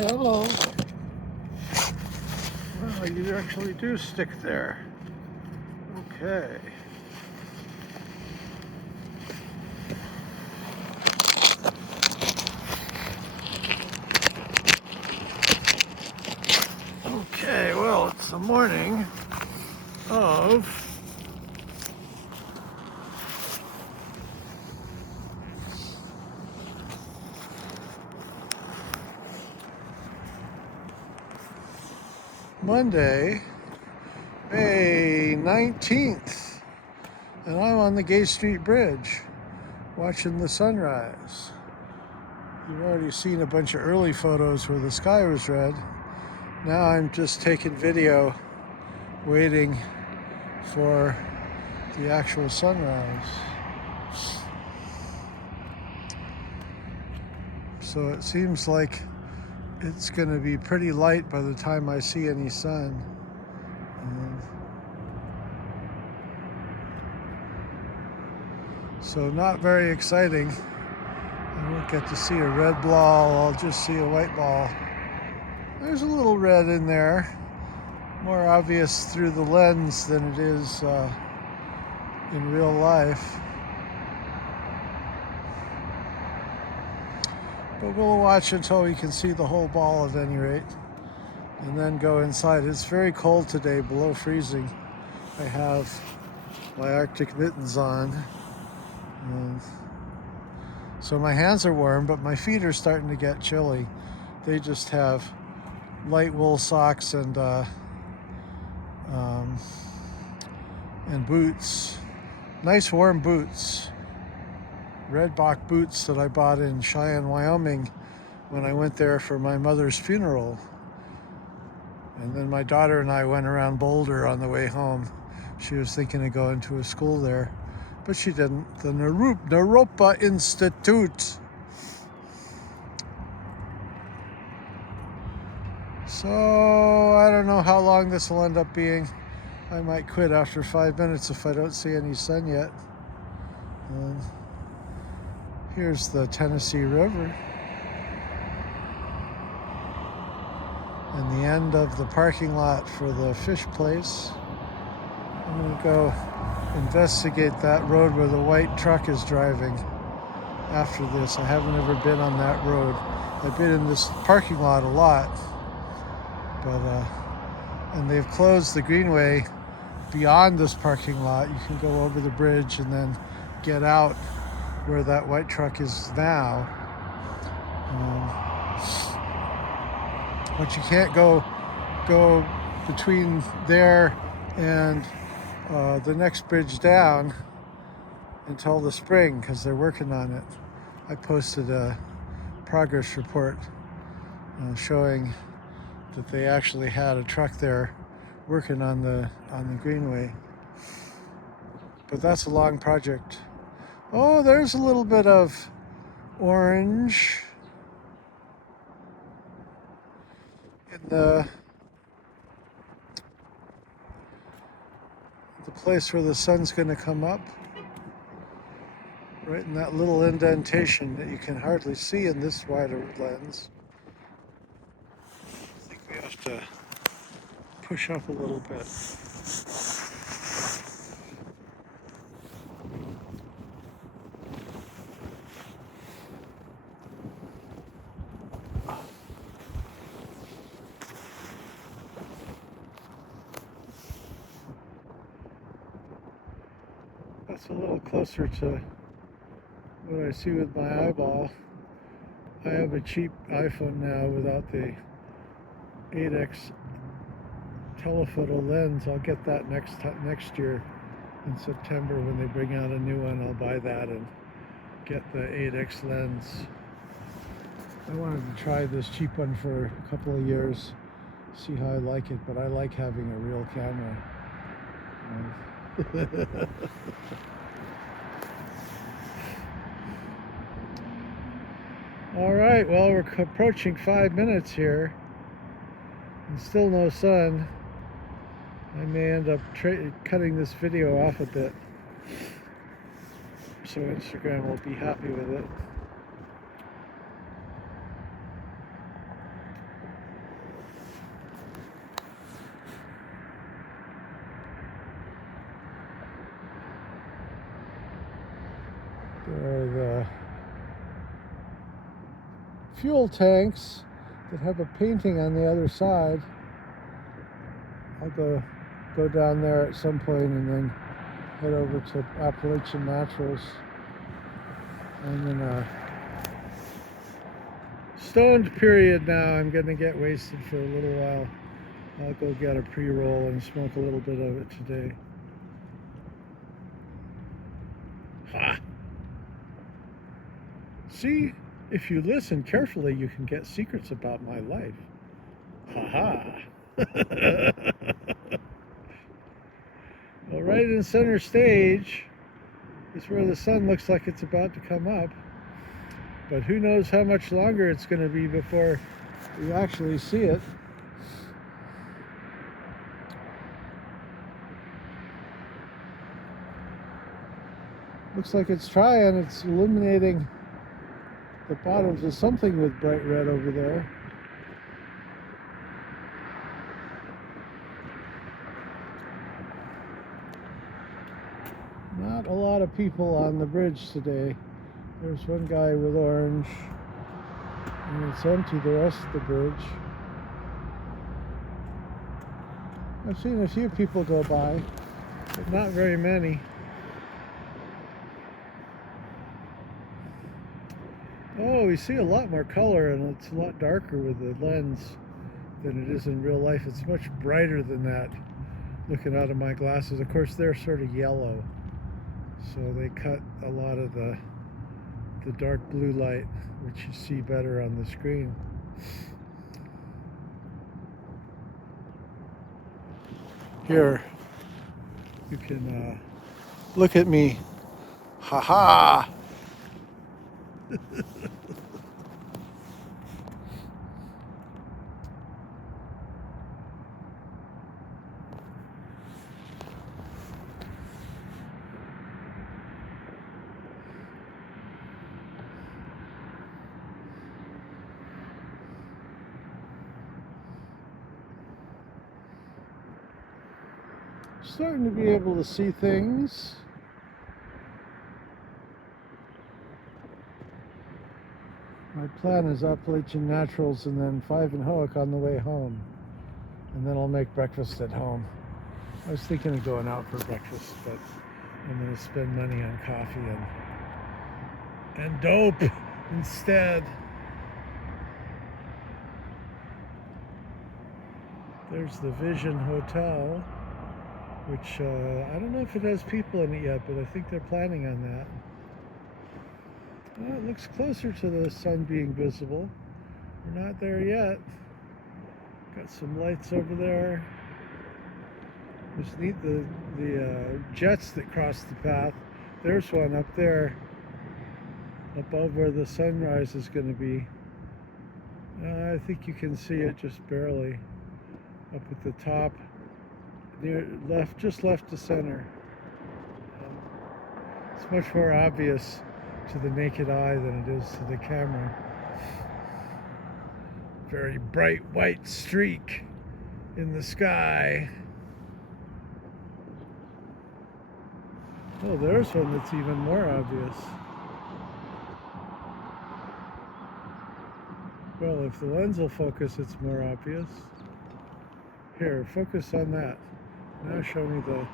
Hello. Well, you actually do stick there. Okay. Okay, well, it's the morning of Monday, May 19th, and I'm on the Gay Street Bridge watching the sunrise. You've already seen a bunch of early photos where the sky was red. Now I'm just taking video, waiting for the actual sunrise. So it seems like it's going to be pretty light by the time I see any sun. So not very exciting. I won't get to see a red ball, I'll just see a white ball. There's a little red in there, more obvious through the lens than it is in real life. But we'll watch until we can see the whole ball at any rate, and then go inside. It's very cold today, below freezing. I have my Arctic mittens on. So my hands are warm, but my feet are starting to get chilly. They just have light wool socks and boots. Nice warm boots. Red Bach boots that I bought in Cheyenne, Wyoming when I went there for my mother's funeral. And then my daughter and I went around Boulder on the way home. She was thinking of going to a school there, but she didn't. The Naropa Institute. So I don't know how long this will end up being. I might quit after 5 minutes if I don't see any sun yet. Here's the Tennessee River. And the end of the parking lot for the fish place. I'm gonna go investigate that road where the white truck is driving after this. I haven't ever been on that road. I've been in this parking lot a lot, but and they've closed the greenway beyond this parking lot. You can go over the bridge and then get out where that white truck is now. But you can't go between there and the next bridge down until the spring, because they're working on it. I posted a progress report showing that they actually had a truck there working on the greenway. But that's a long project. Oh, there's a little bit of orange in the place where the sun's going to come up, right in that little indentation that you can hardly see in this wider lens. I think we have to push up a little bit. That's a little closer to what I see with my eyeball. I have a cheap iPhone now without the 8x telephoto lens. I'll get that next year in September when they bring out a new one. I'll buy that and get the 8x lens. I wanted to try this cheap one for a couple of years, see how I like it, but I like having a real camera. All right, well, we're approaching 5 minutes here and still no sun. I may end up cutting this video off a bit, so Instagram will be happy with it. with fuel tanks that have a painting on the other side. I'll go down there at some point and then head over to Appalachian Naturals. I'm in a stoned period now. I'm going to get wasted for a little while. I'll go get a pre-roll and smoke a little bit of it today. Ha! See, if you listen carefully, you can get secrets about my life. Ha ha! Well, right in center stage is where the sun looks like it's about to come up. But who knows how much longer it's going to be before we actually see it. Looks like it's trying. It's illuminating the bottoms of something with bright red over there. Not a lot of people on the bridge today. There's one guy with orange, and it's empty the rest of the bridge. I've seen a few people go by, but not very many. Oh, we see a lot more color, and it's a lot darker with the lens than it is in real life. It's much brighter than that looking out of my glasses. Of course, they're sort of yellow, so they cut a lot of the dark blue light, which you see better on the screen. Here, you can look at me. Ha ha! Starting to be able to see things. My plan is Appalachian Naturals and then 5 and Hoek on the way home. And then I'll make breakfast at home. I was thinking of going out for breakfast, but I'm going to spend money on coffee and dope instead. There's the Vision Hotel, which I don't know if it has people in it yet, but I think they're planning on that. Well, it looks closer to the sun being visible. We're not there yet. Got some lights over there. Just need the jets that cross the path. There's one up there above where the sunrise is going to be. I think you can see it just barely up at the top, near left, just left to center. It's much more obvious to the naked eye than it is to the camera. Very bright white streak in the sky. Oh, there's one that's even more obvious. Well, if the lens will focus, it's more obvious. Here, focus on that. Now show me the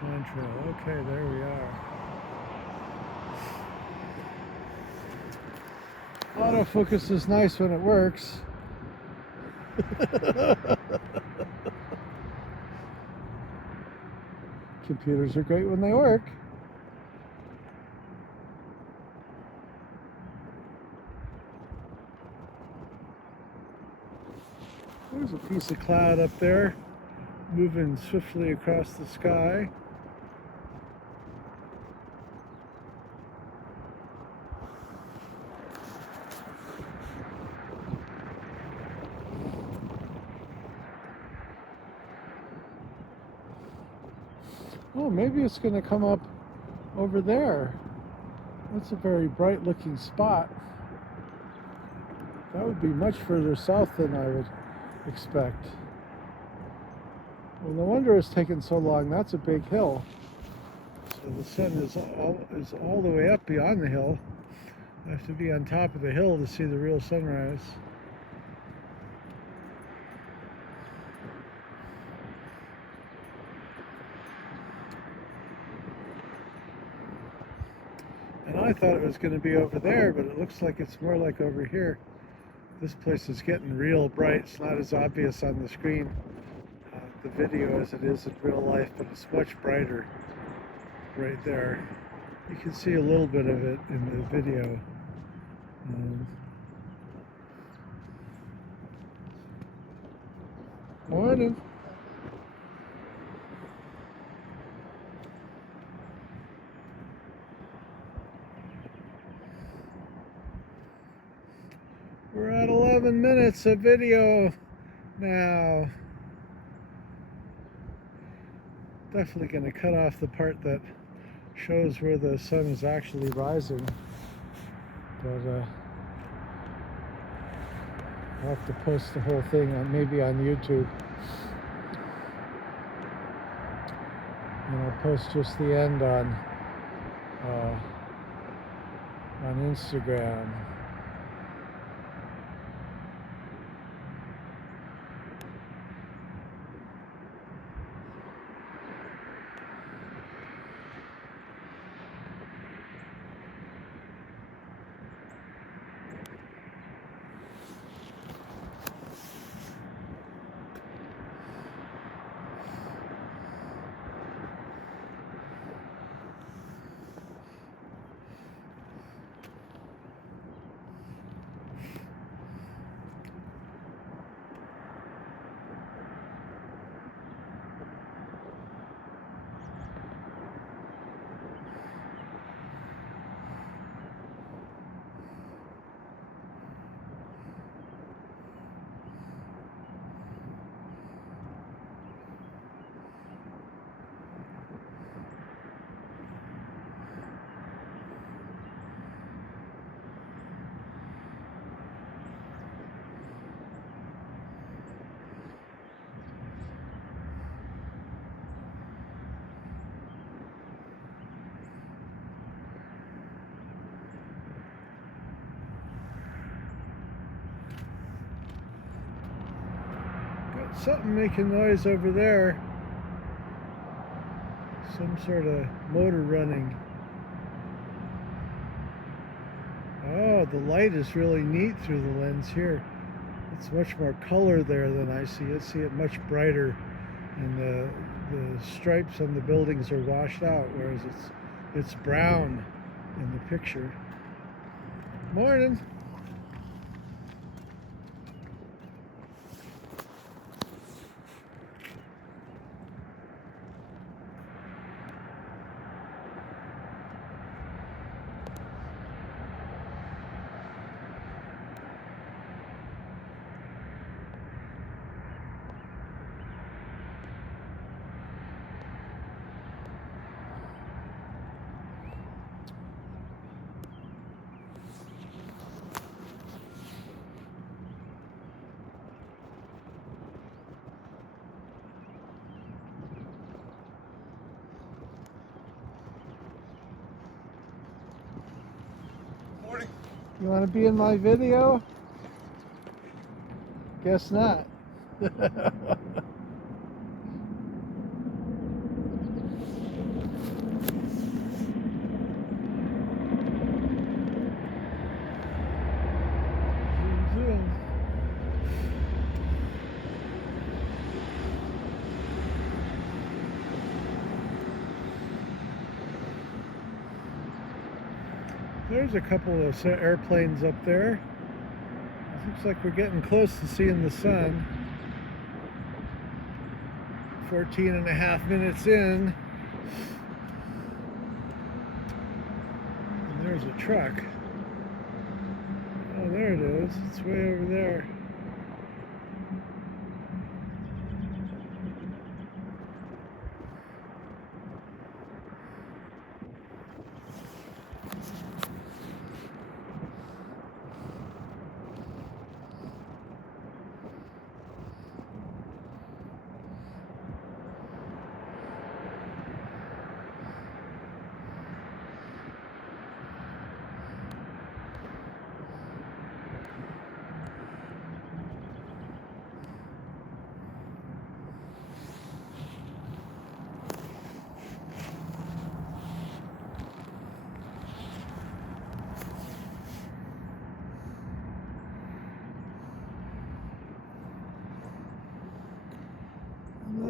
contrail. Okay, there we are. Autofocus is nice when it works. Computers are great when they work. There's a piece of cloud up there, moving swiftly across the sky. Oh, maybe it's going to come up over there. That's a very bright looking spot. That would be much further south than I would expect. Well, no wonder it's taken so long. That's a big hill. So the sun is all the way up beyond the hill. I have to be on top of the hill to see the real sunrise. And I thought it was going to be over there, but it looks like it's more like over here. This place is getting real bright. It's not as obvious on the screen, the video, as it is in real life, but it's much brighter right there. You can see a little bit of it in the video. Morning. We're at 11 minutes of video now. Definitely going to cut off the part that shows where the sun is actually rising. But I'll have to post the whole thing maybe on YouTube. And I'll post just the end on Instagram. Something making noise over there. Some sort of motor running. Oh, the light is really neat through the lens here. It's much more color there than I see it. See it much brighter, and the stripes on the buildings are washed out, whereas it's brown in the picture. Morning. You want to be in my video? Guess not. There's a couple of airplanes up there. It looks like we're getting close to seeing the sun. 14.5 minutes in. And there's a truck. Oh, there it is. It's way over there.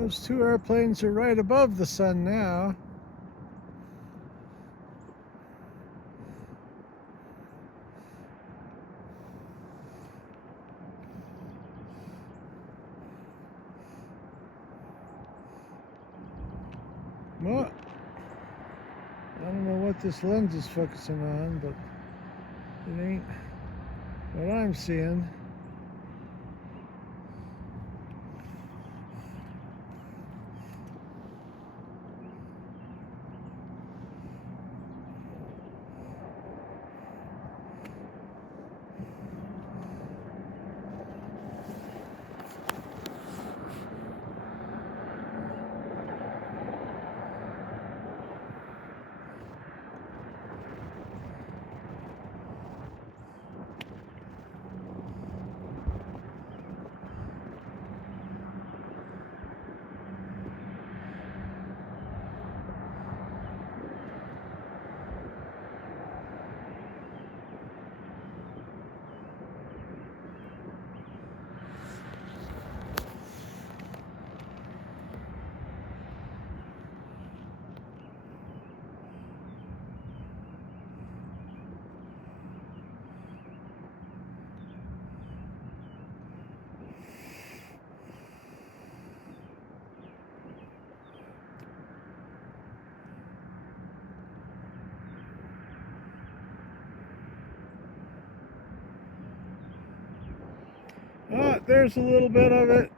Those two airplanes are right above the sun now. Well, I don't know what this lens is focusing on, but it ain't what I'm seeing. Oh, there's a little bit of it.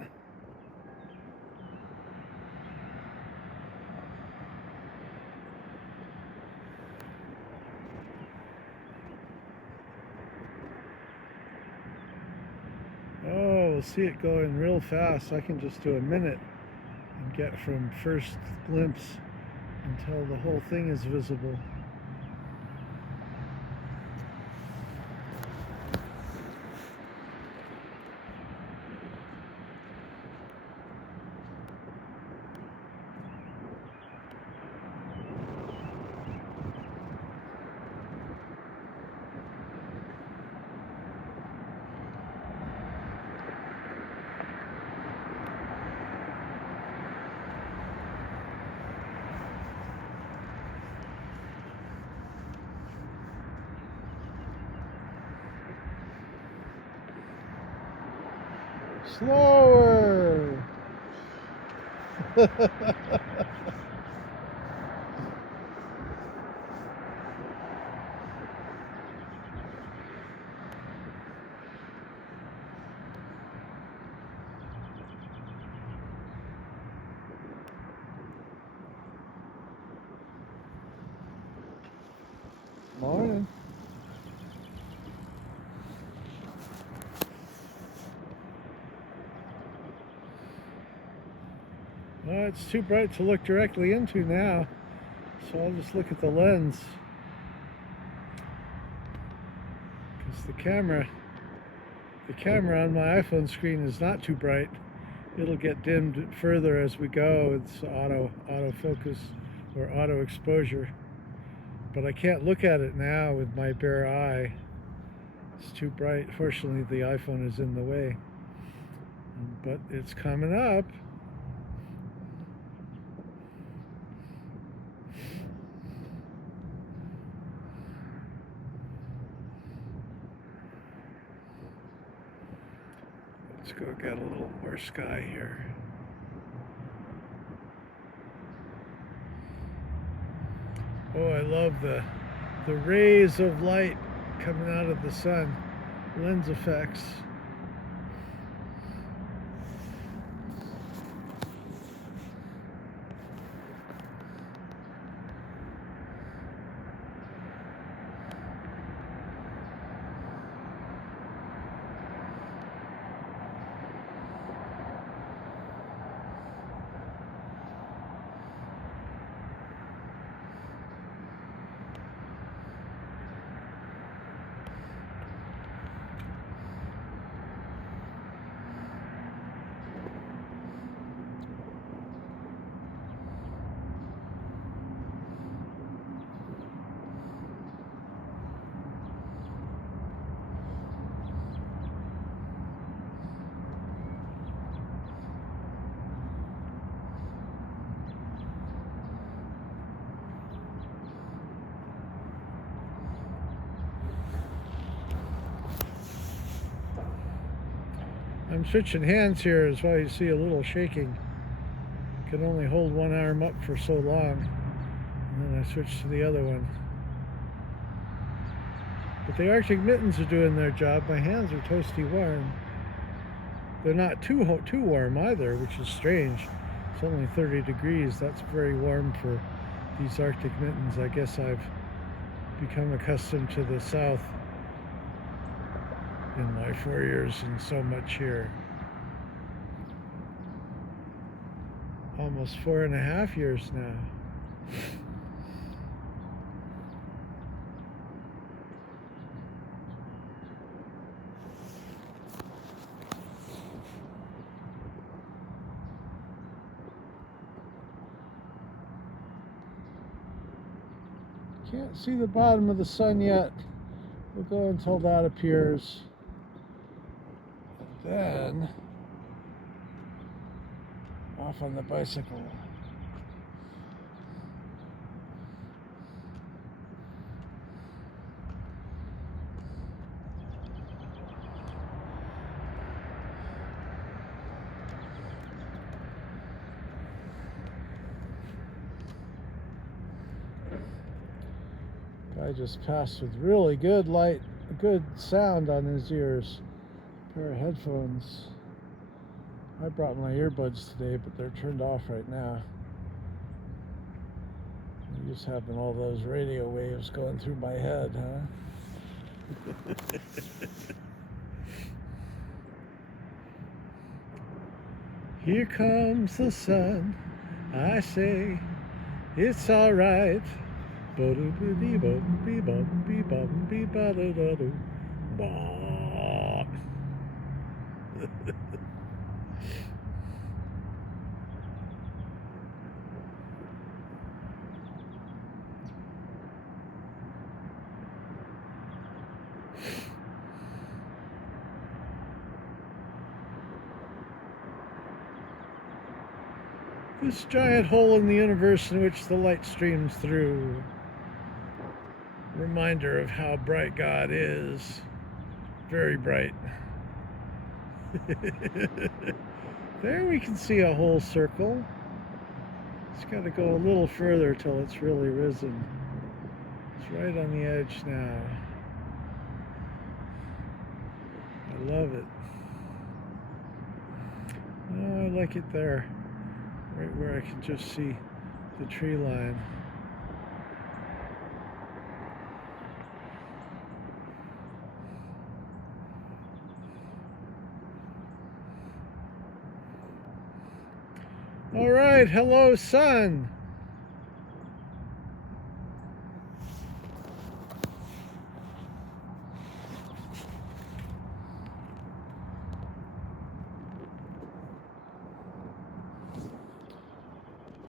Oh, we'll see it going real fast. I can just do a minute and get from first glimpse until the whole thing is visible. Slower. Morning. Well, it's too bright to look directly into now, so I'll just look at the lens. Because the camera on my iPhone screen is not too bright. It'll get dimmed further as we go. It's autofocus or auto exposure. But I can't look at it now with my bare eye. It's too bright. Fortunately, the iPhone is in the way. But it's coming up. Let's go get a little more sky here. Oh, I love the rays of light coming out of the sun. Lens effects. I'm switching hands here, is why you see a little shaking. Can only hold one arm up for so long, and then I switch to the other one. But the Arctic mittens are doing their job. My hands are toasty warm. They're not too warm either, which is strange. It's only 30 degrees. That's very warm for these Arctic mittens. I guess I've become accustomed to the South in my 4 years and so much here. Almost 4.5 years now. Can't see the bottom of the sun yet. We'll go until that appears. And then off on the bicycle. Guy just passed with really good light, good sound on his ears. Pair of headphones. I brought my earbuds today, but they're turned off right now. I'm just having all those radio waves going through my head, huh? Here comes the sun, I say, it's alright. This giant hole in the universe in which the light streams through. Reminder of how bright God is. Very bright. There we can see a whole circle. It's got to go a little further till it's really risen. It's right on the edge now. I love it. Oh, I like it there. Right where I can just see the tree line. All right, hello, sun.